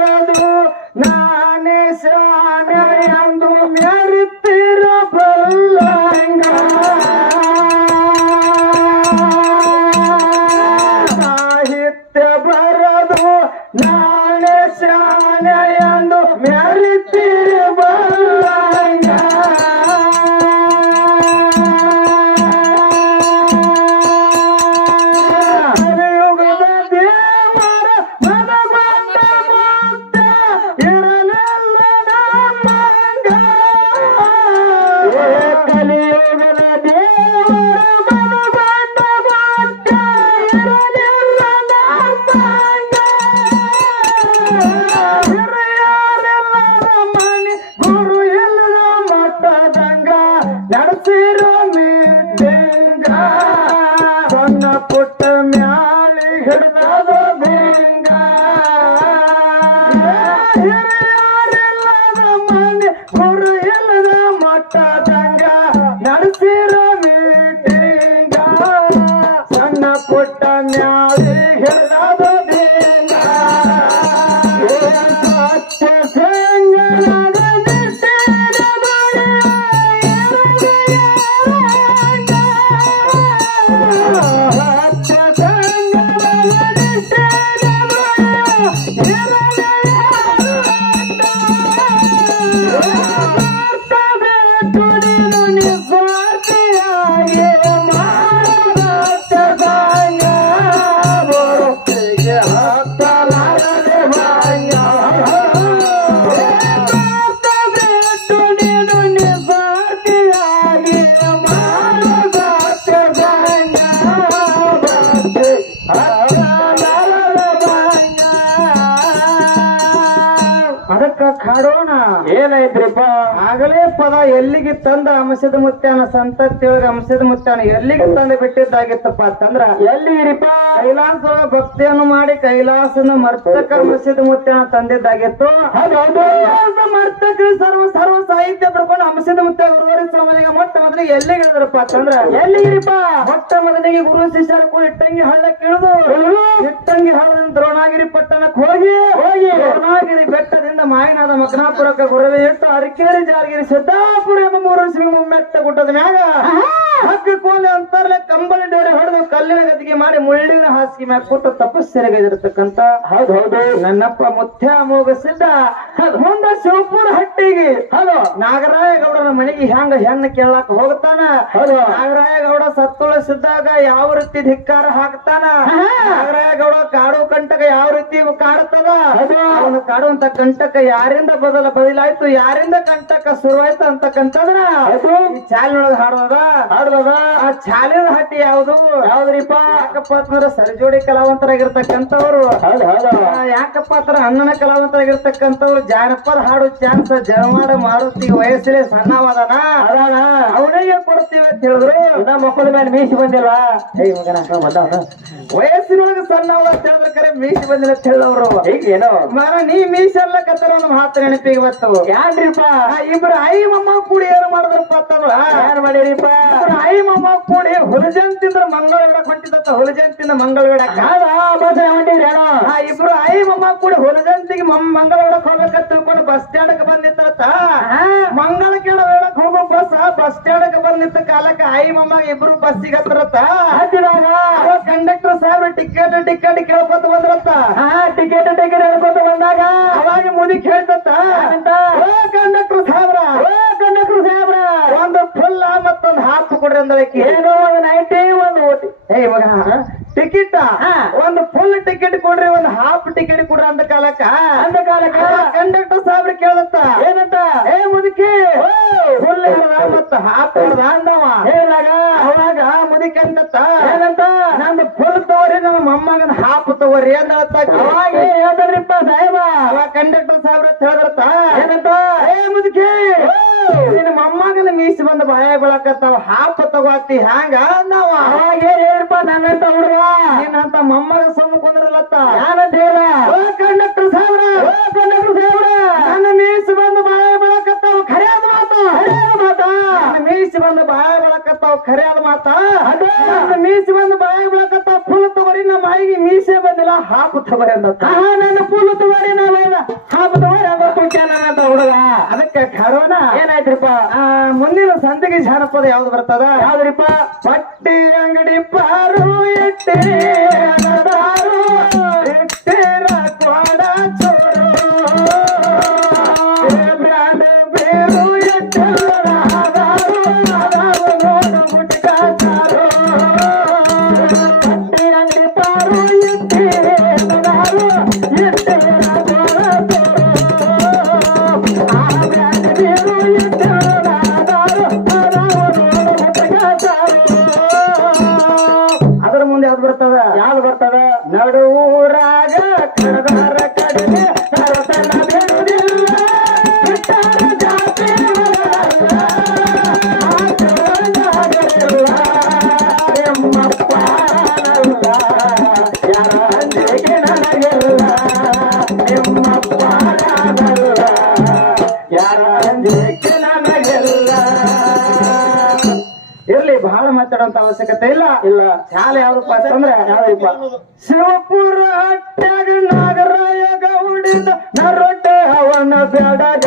ಬರದು ನಾನೇ ಶಾನೆ ಎಂದು ಮೆರಿತಿರಬಲ್ಲಂಗ ಸಾಹಿತ್ಯ ಬರದು ನಾನೇ ಶಾನೆ ಎಂದು ಮೆರಿತಿರಬಲ್ಲಂಗ ನಡೆಸಿರೋ ಮೀಟಿಂಗ ಸಣ್ಣ ಪುಟ್ಟ ಮ್ಯಾಲಿ ಹಿಡಿದ ಬೇಂಗ ಹಿರಿಯರಿಲ್ಲದ ಮನೆ ಗುರು ಇಲ್ಲದ ಮಟ್ಟದಂಗ ನಡೆಸಿರೋ ಮೀಟಿಂಗ ಸಣ್ಣ ಪುಟ್ಟ ಮ್ಯಾಲಿ ಹಿಡಿದ ಬೇಂಗ ಅದಕ್ಕ ಕಾಡೋಣ ಏನೈತ್ರಿಪ್ಪ ಆಗಲೇ ಪದ ಎಲ್ಲಿಗೆ ತಂದ ಅಂಶದ ಮುತ್ಯಾನ ಸಂತತಿಯೊಳಗ ಅಂಶದ ಮುತ್ಯಾನ ಎಲ್ಲಿಗೆ ತಂದು ಬಿಟ್ಟಿದ್ದಾಗಿತ್ತಪ್ಪ ಅಂತಂದ್ರ ಎಲ್ಲಿರಿಪ್ಪ ಕೈಲಾಸ ಭಕ್ತಿಯನ್ನು ಮಾಡಿ ಕೈಲಾಸನ ಮರ್ತಕ ಅಂಶದ ಮುತ್ಯಾನ ತಂದಿದ್ದಾಗಿತ್ತು ಮರ್ತಕ ಸರ್ವ ಸಾಹಿತ್ಯ ಪಡ್ಕೊಂಡು ಅಂಶದ ಮುತ್ಯ ಗುರುವರಿ ಸ್ವಾಮಿಗೆ ಮೊಟ್ಟ ಮೊದಲಿಗೆ ಎಲ್ಲಿಗೆ ಹೇಳಿದ್ರಪ್ಪ ಅಂತಂದ್ರ ಎಲ್ಲಿರಿಪ್ಪ ಮೊಟ್ಟ ಮೊದಲಿಗೆ ಗುರು ಶಿಷ್ಯರ ಕೂಡ ಇಟ್ಟಂಗಿ ಹಳ್ಳಕ್ಕೆ ಇಳಿದು ಇಟ್ಟಂಗಿ ಹಳ್ಳದಿಂದ ದ್ರೋಣಾಗಿರಿ ಪಟ್ಟಣಕ್ಕೆ ಹೋಗಿ ದ್ರೋಣಾಗಿರಿ ಬೆಟ್ಟದಿಂದ ಮಾಯನಾದ ಮಕನಾಪುರಕ್ಕೆ ಗುರವೆ ಇಟ್ಟು ಅರಕೇರಿ ಜಾರಗಿರಿ ಸಿದ್ದಾಪುರ ಎಂಬ ಮೂರು ಮೆಟ್ಟ ಗುಡ್ಡದ ಮ್ಯಾಗ ಹಗ್ಗ ಕೋಲೆ ಅಂತಾರಲೆ ಕಂಬಳಿ ಡೇರೆ ಹೊಡೆದು ಕಲ್ಲಿನ ಗದಿಗೆ ಮಾಡಿ ಮುಳ್ಳಿನ ಹಾಸಿಗೆ ಮ್ಯಾಗ ಕೊಟ್ಟು ತಪಸ್ಸೆರೆಗೈದಿರತಕ್ಕಂತ ಹೌದು ನನ್ನಪ್ಪ ಮುತ್ಯ ಮೋಗಿಸಿದ್ದ ಮುಂದ ಶಿವಪುರ ಹಟ್ಟಿಗೆ ಹೌದು ನಾಗರಾಯ ಗೌಡರ ಮನೆಗೆ ಹೆಣ್ಣ ಕೇಳಾಕ ಹೋಗ್ತಾನ ನಾಗರಾಯ ಗೌಡ ಸತ್ತುಳಿಸಿದ್ದಾಗ ಯಾವ ರೀತಿ ಧಿಕ್ಕಾರ ಹಾಕ್ತಾನ ನಾಗರಾಯ ಗೌಡ ಕಾಡು ಕಂಟಕ ಯಾವ ರೀತಿ ಕಾಡುತ್ತದ ಅವನು ಕಾಡುವಂತ ಕಂಟಕ ಯಾರಿಂದ ಬದಲಾಯ್ತು ಯಾರಿಂದ ಕಂಟಕ ಶುರುವಾಯ್ತು ಅಂತಕ್ಕಂತಂದ್ರ ಈ ಚಾಲಿನೊಳಗ ಹಾಡೋದ ಆ ಚಾಲಿನ ಹಟ್ಟಿ ಯಾವ್ದ್ರಿಪ್ಪ ಯಾಕಪ್ಪ ಅಂತಂದ್ರ ಸರಿಜೋಡಿ ಕಲಾವಂತರಾಗಿರ್ತಕ್ಕಂಥವ್ರು ಯಾಕಪ್ಪ ಅಂತಾರ ಅಣ್ಣನ ಕಲಾವಂತರಾಗಿರ್ತಕ್ಕಂಥವ್ರು ಜಾನಪದ ಹಾಡು ಚಾನ್ಸ್ ಜನಮಾಡ ಮಾರುತಿ ವಯಸ್ಸಲ್ಲಿ ಸಣ್ಣವಾದನ ಅವನಿಗೆ ಕೊಡ್ತೀವಿ ಅಂತ ಹೇಳಿದ್ರು ಮಕ್ಕಳ ಮೇಲೆ ಮೀಸಿ ಬಂದಿಲ್ಲ ವಯಸ್ಸಿನೊಳಗೆ ಸಣ್ಣವ ಅಂತ ಹೇಳಿದ್ರೆ ಕರೆ ಮೀಸಿ ಬಂದಿಲ್ಲ ಅಂತ ಹೇಳಿದವ್ರು ಏನೋ ಮರ ನೀ ಮೀಸೆಲ್ಲ ಕತ್ತರ ನಮ್ಮ ಮಾತು ನೆನಪಿಗೆ ಬರ್ತವು ಯಾನ್ರಿಪ್ಪ ಇಬ್ರು ಐ ಮಮ್ಮ ಕೂಡಿ ಏನು ಮಾಡಿದ್ರಪ್ಪ ಅಂತಂದ್ರ ಏನ್ ಮಾಡಿರಿಪ್ಪ ಐ ಮಮ್ಮ ಕೂಡಿ ಹುಲಜಂತಿಂದ್ರ ಮಂಗಳಗಡ ಹೊಂಟಿದತ್ತ ಹುಲಜಂತಿಂದ ಮಂಗಳಗಡ ಇಬ್ರು ಐ ಮಮ್ಮ ಕೂಡಿ ಹುಲಜಂತಿಗೆ ಮಂಗಳಗಡಕ್ ಹೋಗ್ಬೇಕಂತ ತಿಳ್ಕೊಂಡು ಬಸ್ ಸ್ಟ್ಯಾಂಡ್ ಬಂದ್ ನಿಂತರತ್ತ ಮಂಗಳ ಕೇಳ ಹೇಳಕ್ ಹೋಗೋ ಬಸ್ ಸ್ಟ್ಯಾಂಡ್ ಬಂದ್ ನಿಂತ ಕಾಲಕ್ಕೆ ಐ ಮಮ್ಮ ಇಬ್ರು ಬಸ್ಸಿಗೆ ಹತ್ತಿರತ್ತ ಕಂಡಕ್ಟರ್ ಸಾಹೇಬ್ರ ಟಿಕೆಟ್ ಕೇಳ್ಕೊತ ಬಂದ್ರತ್ತ ಟಿಕೆಟ್ ಹೇಳ್ಕೊತ ಬಂದಾಗ ಅವಾಗ ಮುದಿ ಕೇಳ್ತತ್ತ ಕಂಡಕ್ಟರ್ ಸಾಹೇಬ್ರ ಒಂದು ಫುಲ್ ಮತ್ತೊಂದು ಹಾಫ್ ಕೊಡ್ರಿ ಅಂದ್ರೆ ಏನೋ ಒಂದು 90 ಒಂದು ಓಟಿ ಟಿಕೆಟ್ ಒಂದು ಫುಲ್ ಟಿಕೆಟ್ ಕೊಡ್ರಿ ಒಂದು ಹಾಫ್ ಟಿಕೆಟ್ ಕೊಡ್ರಿ ಅಂದ ಕಾಲಕ್ಕ ಕಂಡಕ್ಟರ್ ಸಾಹೇಬ್ರ ಕೇಳತ್ತ ಏನಂತ ಮುದುಕಿ ಫುಲ್ ಮತ್ತ ಹಾಫ್ ಹೊಡ್ದ ಅಂದವ ಹೇಳಿದಾಗ ಅವಾಗ ಮುದುಕಿ ಅಂತತ್ತ ಏನಂತ ನಂದು ಫುಲ್ ತಗೋರಿ ನಮ್ಮ ಮೊಮ್ಮಗನ ಹಾಫ್ ತಗೋರಿ ಅಂತ ಅವಾಗ ಹೇಳ್ತಾರ್ರಿಪ್ಪ ಸಾಹೇಬ ಅವಾಗ ಕಂಡಕ್ಟರ್ ಸಾಹೇಬ್ರ ಹೇಳಿದ್ರತ್ತ ಏನಂತ ಮುದುಕಿ ನಿನ್ನ ಮೊಮ್ಮಗನ ಮೀಸಿ ಬಂದ ಬಾಯ ಬೆಳಕತ್ತಾವ ಹಾಫ್ ತಗೋತಿ ಹ್ಯಾಂಗ ಅಂದವ ಅವಾಗ ಹೇಳ್ರಪ್ಪ ನನ್ನಂತ ಹುಡುಗ ನೀನಂತ ಮೊಮ್ಮಗ ಸಮ್ಮಕೊಂದ್ರಲ್ಲತ್ತ ಯಾರಂತ ಹೇಳ ಕಂಡಕ್ಟರ್ ಸಾಹೇಬ್ರ ನನ್ನ ಮೀಸಿ ಬಂದ ಬಾಯ ಬೆಳಕತ್ತಾವ ಖರ್ಯಾದ ಮಾತ ಮೀಸಿ ಬಂದ ಬಾಯ ಬೆಳಕತ್ತಾವ ಖರ್ಯಾದ ಮಾತ ನನ್ನ ಮೀಸಿ ಬಂದ ಬಾಯ ಬೆಳಕತ್ತಾವ ಫುಲ್ ತಗೋರಿ ನಮ್ಮ ಆಯಿಗೆ ಮೀಸೆ ಬಂದಿಲ್ಲ ಹಾಫ್ ತಗೋರಿ ಅಂದ ನನ್ನ ಫುಲ್ ತಗೋರಿ ನಾವೇನ ಹಬ್ಬದವರ ಕುಂಚಾನಂತ ಹುಡುಗ ಅದಕ್ಕೆ ಕರೋನ ಏನಾಯ್ತ್ರಿಪ್ಪ ಮುಂದಿನ ಸಂತಿಗೆ ಜಾನಪದ ಯಾವ್ದು ಬರ್ತದ ಯಾವ್ದ್ರಿಪ್ಪ ಪಟ್ಟಿ ಅಂಗಡಿ ಪಾರು ಎಟ್ಟೆ ಎಟ್ಟೇರ ಕೋಡ ಚೋರು ಬ್ರಾಂಡ್ ಬೇರು ಎಟ್ಟೆಲ್ಲರ ಆಧಾರು ಅದಾವು ನೋಡು ಮುಟ್ಕಾಚಾರು ಪಟ್ಟಿ ಅಂಗಡಿ ಪಾರು ಎಟ್ಟೆ ಎಟ್ಟೇರ ಕೋಡ ಅದರ ಮುಂದೆ ಯಾವ್ದು ಬರ್ತದ ಯಾವ್ದು ಬರ್ತದ ನಡುವೂರಾಗ ಕಡದಾರ ಕಡಿಮೆ ತರತನ ಬಿಡುವುದಿಲ್ಲ ಎಮ್ಮಪ್ಪ ಯಾರ ಅಂಜಿಗೆ ನನಗೆಲ್ಲ ಎಮ್ಮಪ್ಪ ಯಾರ ಅಂಜಿಕೆ ನನಗೆಲ್ಲ ಇರ್ಲಿ ಬಹಳ ಮಾತಾಡುವಂತ ಅವಶ್ಯಕತೆ ಇಲ್ಲ ಇಲ್ಲ ಶಾಲೆ ಯಾವ್ದಪ್ಪ ಅಂತಂದ್ರೆ ಯಾವ್ದಪ್ಪ ಶಿವಪುರ ಹಟ್ಟ್ಯಾಗ ನಾಗರಾಯ ಗೌಡಿದ ನರೊಟ್ಟೆ ಅವನ ಬೆಡಗ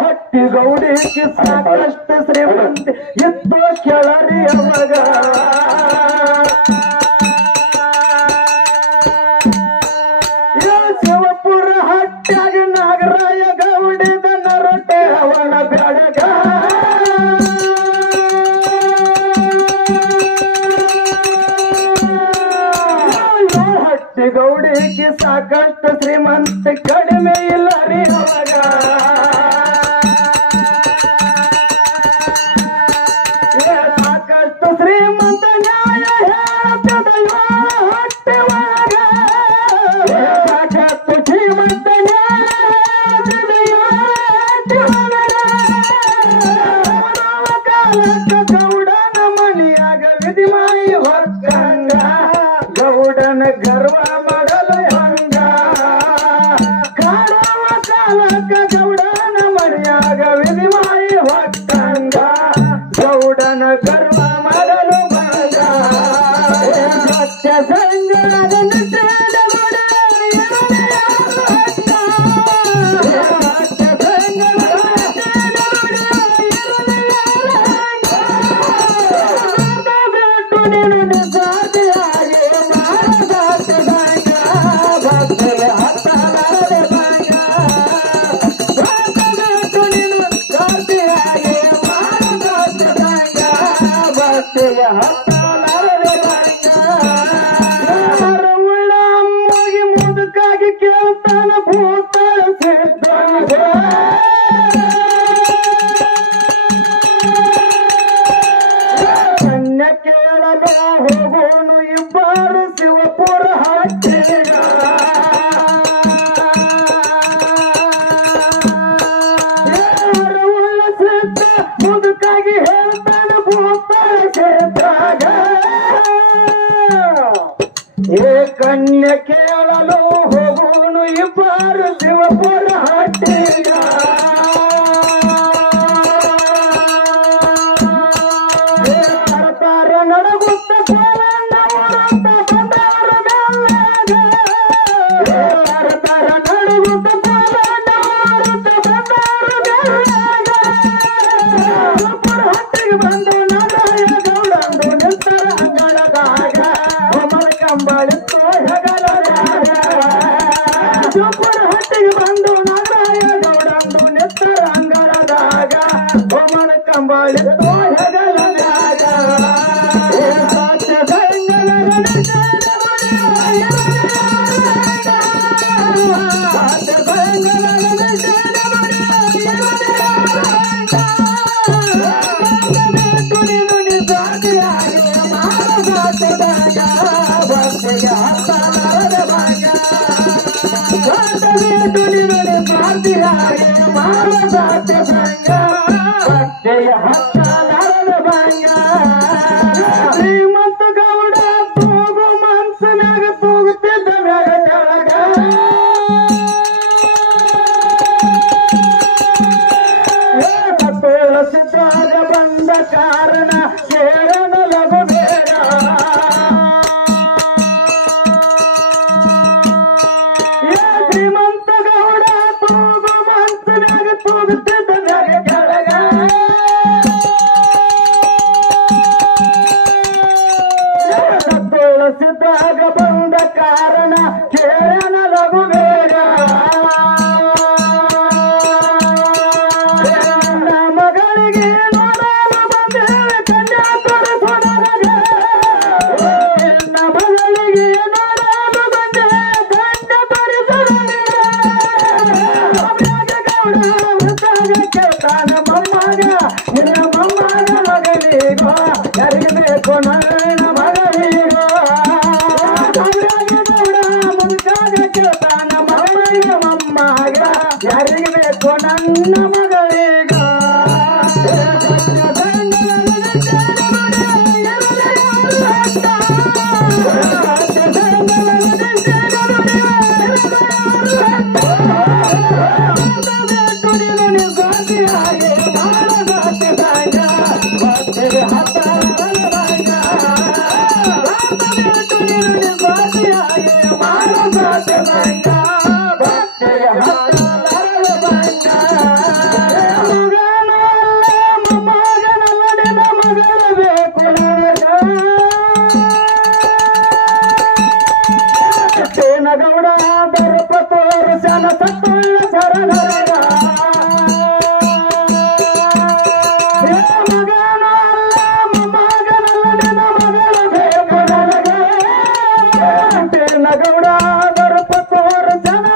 ಹಟ್ಟಿ ಗೌಡಿಗೆ ಸಾಕಷ್ಟು ಶ್ರೀಮಂತಿ ಇದ್ದು ಕೆಳರಿ ಅವಾಗ ಶಿವಪುರ ಹಟ್ಟ್ಯಾಗ ನಾಗರಾಯ ಗೌಡಿದ ನರೊಟ್ಟೆ ಅವನ ಬೆಳಗ ಹಟ್ಟಿ ಗೌಡಿಗೆ ಸಾಕಷ್ಟು ಶ್ರೀಮಂತ ಕಡಿಮೆ ಇಲ್ಲ ರೀ ಅವಾಗ ಸಾಕಷ್ಟು ಶ್ರೀಮಂತ ನ್ಯಾಯ ಹೇಳ್ತದೆಯೋ ಹಟ್ಟಿ ಒಳಗ ಸಾಕಷ್ಟು ಶ್ರೀಮಂತ ಗೌಡನ ಮಣಿಯಾಗ ವಿಧಿಮಾಯಿ ಹೊಕ್ಕಂಗ ಗೌಡನ ಗರ್ವ ಮಾಡಲು ಹಂಗ ಕಾಡುವ ಕಾಲಕ್ಕ ಗೌಡನ ಮಣಿಯಾಗ ವಿಧಿಮಾಯಿ ಹೊಕ್ಕಂಗ ಗೌಡನ ಗರ್ವ ಮಾಡಲು ಭಂಗ ಸತ್ಯ ಸಂಗದ ಉಳ್ಳ ಅಮ್ಮಗೆ ಮುದುಕಾಗಿ ಕೇಳ್ತಾನ ಭೂತಾಳ ಸಿದ್ಧಾಗ ಕನ್ಯ ಕೇಳಲು ಹೋಗೋನು ಇಬ್ಬರು ಶಿವಪುರ ಹಟ್ಟಿಗ ಉಳ್ಳ ಸಿದ್ಧ ಮುದುಕಾಗಿ ಹೇಳ್ತಾನ ಭೂತಾಳ ಸಿದ್ಧಾಗ ಏ ಕನ್ಯ ಕೇಳಲು ಹೋಗೋನು ಇಬ್ಬರು ಶಿವಪುರ ಹಟ್ಟಿಗ ತಾರ ನಡಗುತ್ತ ಕೋಲಣ್ಣ ಬಂದವರ ಬೆಲ್ಲಗ ತಾರ ನಡಗುತ್ತ ಕೋಲಣ್ಣ ಬಂದವರ ಬೆಲ್ಲಗ ಶಿವಪುರ ಹಟ್ಟಿಗೆ ಬಂದು ನಾರಾಯ ಗೌಡಂದು ನಿಂತರ ಅಂಗಳದಾಗ ಕಂಬಳಿತ್ತು ಹೆಗಲರಾಗ ಶಿವಪುರ ಹಟ್ಟಿಗೆ ಬಂದು ನಾರಾಯ ಗೌಡಂದು ನಿಂತರ ಅಂಗಳದಾಗ ಒಮ್ಮನ ಕಂಬಳಿತ್ತು ಹೆಗಲರಾಗ ಶ್ರೀಮಂತ ಗೌಡ ತೂಗು ಮನ್ಸನಾಗ ತೂಗುತ್ತಿದ್ದ ಮ್ಯಾಗ ಕೆಳಗ ಸಿದ್ಧಾಗ ಬಂದ ಕಾರಣ ಕೇಳನ ಲಘು ಬೇಡ ಊರಾಗ ಬಂದ ಕಾರಣ ಕೇಳನ ಲಘು ಬೇಗ ನನ್ನ ಮಗಳಿಗೆ ನೋಡಲು ಬಂದೇವೆ ಕನ್ಯಾ ತೋರಿಸೋಣಗ ನನ್ನ ಮಗಳಿಗೆ ನೋಡಲು ಬಂದೆ ಕನ್ಯಾ ತೋರಿಸೋಣಗ ಗೌಡ ಮಸಾಗ ಕೇಳ್ತಾನ ಮೊಮ್ಮಗ ನಿನ್ನ ಮೊಮ್ಮಗ ಮಗಳಿಗೋ ಯಾರಿಗೆ ಬೇಕು ನನ್ನ ಮಗಳಿಗೋ ಯಾರಿಗೆ ಬೇಕು ನನ್ನ ಮಗಳಿಗ ಗೌಡ ದರ್ಪ ತೋರಿಸನ ಸತ್ತುಳ್ಳ ಸರನಗ ಗೌಡ ದರ್ಪ ತೋರಿಸನ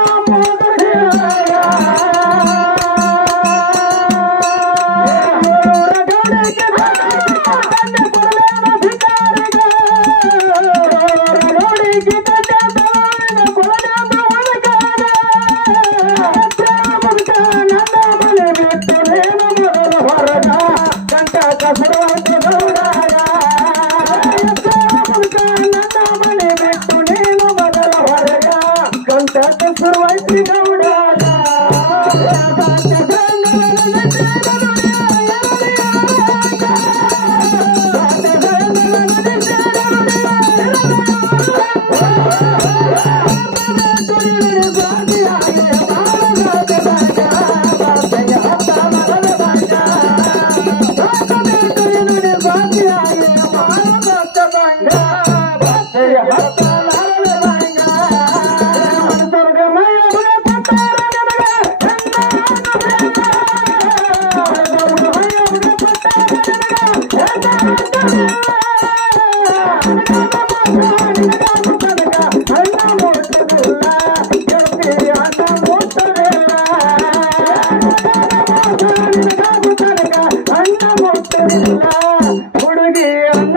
ಹುಡುಗಿ ಅನ್ನ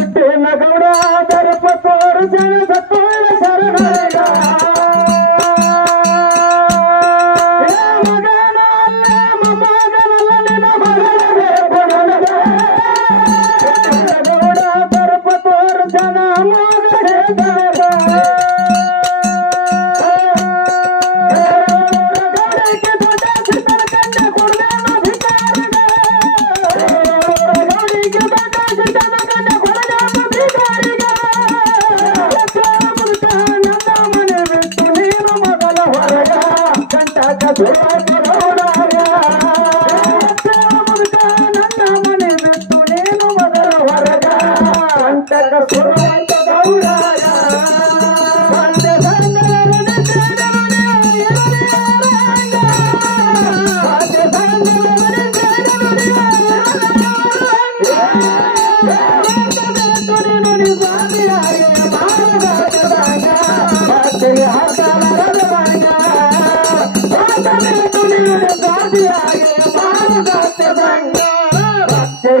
ಮುಟ್ಟುದಿಲ್ಲ ಗೌಡ ದರ್ಪ ತೋರಿಸನ ಸತ್ತುಳ್ಳ ಶರಣಗ ಮಗನಲ್ಲ ಮೊಮ್ಮಗನಲ್ಲ ನಿನ್ನ ಮಗಳೇ ಗೌಡ ದರ್ಪ ತೋರಿಸನ ಮಗಳೇ Hey,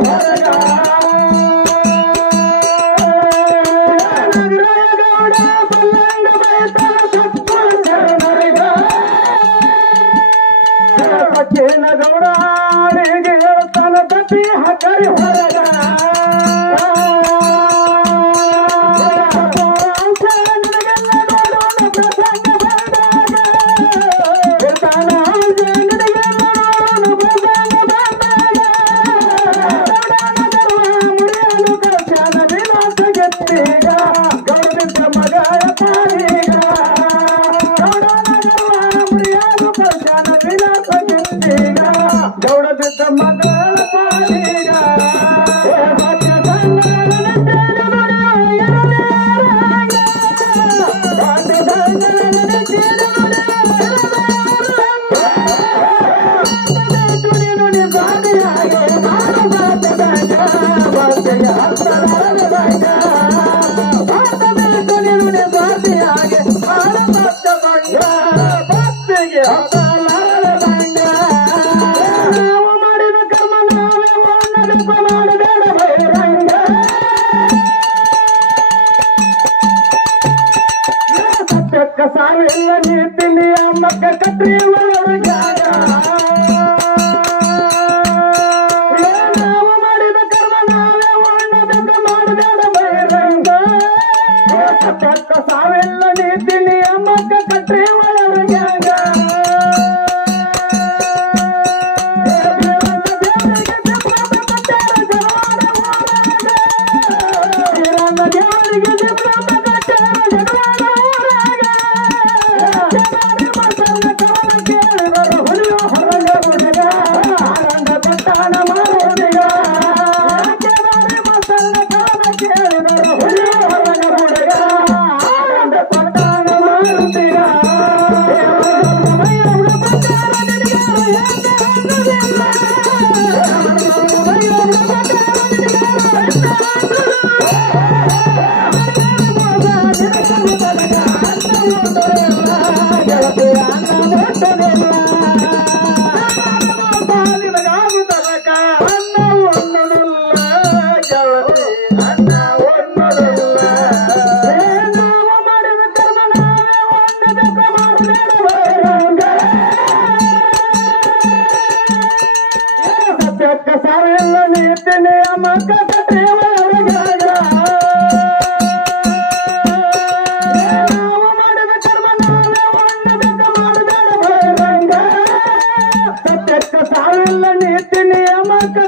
ಹೊರಗ ನಗರಾಯಗೌಡ ಬಲ್ಲಂಗ ಬಯತಾನ ಸತ್ತು ಶರಣರಿಗ ಸಚ್ಚೇನಗೌಡ ಆಳಿಗೆ ಹೇಳ್ತಾನ ತಪ್ಪಿ ಹಕರಿ ಹೊರಗ ಗೌಡದಿದ್ದ ಮಗಳ ಪಾಲಿಗ ಸಾವಿಲ್ಲ ನೀತಿನಿ ಅಮ್ಮಕ್ಕ ಕಟ್ರಿ ಒಳಗ ನಾವು ಮಾಡಿದ ಕರ್ಮ ನಾವೇ ಒಣ್ಣದಂಗ ಮಾಡಬೇಡ ಬಹಿರಂಗ ಸತ್ಯಕ್ಕ ಸಾವಿಲ್ಲ ನೀತಿನಿ ಅಮ್ಮಕ್ಕ ಕಟ್ರಿ ಒಳಗ ಸಾವಿಲ್ಲ ನೀತಿನಿ ಅಮ್ಮಕ್ಕ ಕಟ್ರಿ ಒಳಗ ನಾವು ಮಾಡಿದ ಕರ್ಮ ನಾವೇ ಒಣ್ಣದಂಗ ಮಾಡಬೇಡ ಬಹಿರಂಗ ಸತ್ಯಕ್ಕ ಸಾವಿಲ್ಲ ನೀತಿನಿ ಅಮ್ಮಕ್ಕ